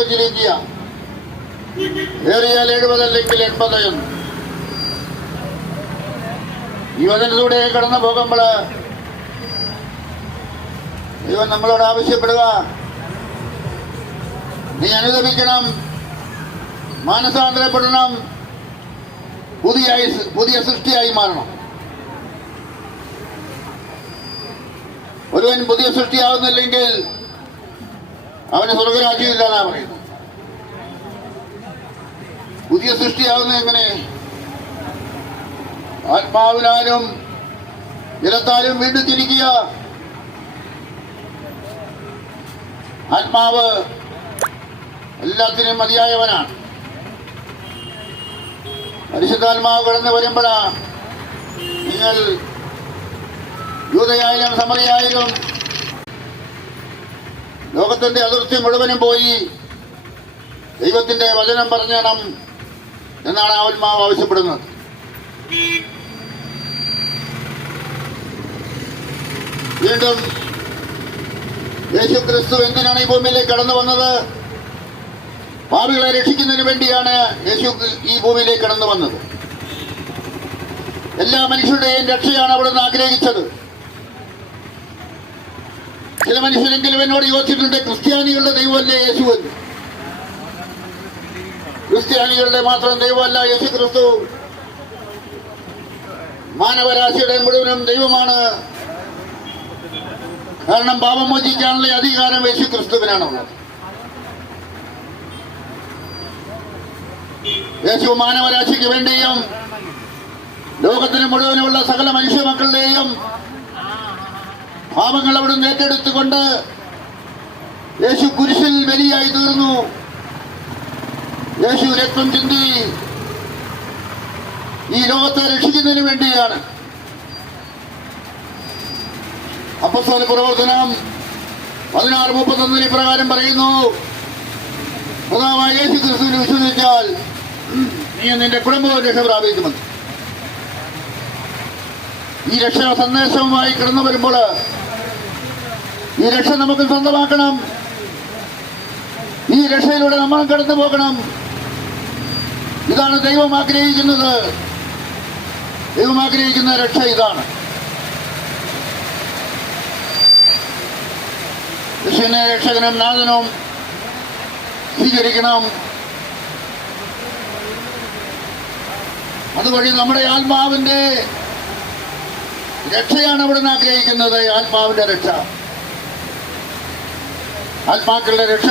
ഏറിയാൽ 70 അല്ലെങ്കിൽ 80 എന്ന് ഈ വചനത്തിലൂടെ കടന്നു പോകുമ്പോൾ ദൈവം നമ്മളോട് ആവശ്യപ്പെടുക, നീ അനുദപിക്കണം, മാനസാന്തരപ്പെടണം, പുതിയ സൃഷ്ടിയായി മാറണം. ഒരുവൻ പുതിയ സൃഷ്ടിയാവുന്നില്ലെങ്കിൽ അവന് സ്വർഗരാജ്യമില്ല എന്നാ പറയുന്നത്. പുതിയ സൃഷ്ടിയാവുന്ന എങ്ങനെ? ആത്മാവിനാലും ജലത്താലും വീണ്ടും ജനിക്കുക. ആത്മാവ് എല്ലാത്തിനും മതിയായവനാണ്. പരിശുദ്ധാത്മാവ് കടന്നു വരുമ്പോഴാ നിങ്ങൾ യൂദയായാലും സമറിയായാലും ലോകത്തിന്റെ അതിർത്തി മുഴുവനും പോയി ദൈവത്തിന്റെ വചനം പറഞ്ഞണം എന്നാണ് ആത്മാവ് ആവശ്യപ്പെടുന്നത്. വീണ്ടും യേശു ക്രിസ്തു എന്തിനാണ് ഈ ഭൂമിയിലേക്ക് കടന്നു വന്നത്? പാപികളെ രക്ഷിക്കുന്നതിന് വേണ്ടിയാണ് യേശു ഈ ഭൂമിയിലേക്ക് കടന്നു വന്നത്. എല്ലാ മനുഷ്യരുടെയും രക്ഷയാണ് അവിടുന്ന് ആഗ്രഹിച്ചത്. ചില മനുഷ്യരെങ്കിലും എന്നോട് യോജിച്ചിട്ടുണ്ട്, ക്രിസ്ത്യാനികളുടെ ദൈവമല്ലേ യേശു എന്ന്. ക്രിസ്ത്യാനികളുടെ മാത്രം ദൈവമല്ല യേശു ക്രിസ്തു, മാനവരാശിയുടെ മുഴുവനും ദൈവമാണ്. കാരണം പാപം മോചിക്കാനുള്ള അധികാരം യേശു ക്രിസ്തുവിനാണുള്ളത്. യേശു മാനവരാശിക്ക് വേണ്ടിയും ലോകത്തിന് മുഴുവനുമുള്ള സകല മനുഷ്യ മക്കളുടെയും പാപങ്ങൾ അവിടുന്ന് ഏറ്റെടുത്തുകൊണ്ട് യേശു കുരിശിൽ ബലിയായി തീർന്നു. യേശു രക്തം ചിന്തി ഈ ലോകത്തെ രക്ഷിക്കുന്നതിന് വേണ്ടിയാണ്. അപ്പോസ്തല പ്രവർത്തനം 16:31 ഇപ്രകാരം പറയുന്നു, കർത്താവായ യേശു ക്രിസ്തുവിനെ വിശ്വസിച്ചാൽ നീ നിന്റെ കുടുംബവും രക്ഷ പ്രാപിക്കുമെന്ന്. ഈ രക്ഷാ സന്ദേശവുമായി കടന്നു വരുമ്പോൾ ഈ രക്ഷ നമുക്ക് സ്വന്തമാക്കണം. ഈ രക്ഷയിലൂടെ നമ്മൾ കടന്നു പോകണം. ഇതാണ് ദൈവം ആഗ്രഹിക്കുന്നത്. ദൈവം ആഗ്രഹിക്കുന്ന രക്ഷ ഇതാണ്. യേശുവിനെ രക്ഷകനും നാഥനും സ്വീകരിക്കണം. അതുവഴി നമ്മുടെ ആത്മാവിന്റെ രക്ഷയാണ് അവിടുന്ന് ആഗ്രഹിക്കുന്നത്. ആത്മാവിന്റെ രക്ഷ, ആത്മാക്കളുടെ രക്ഷ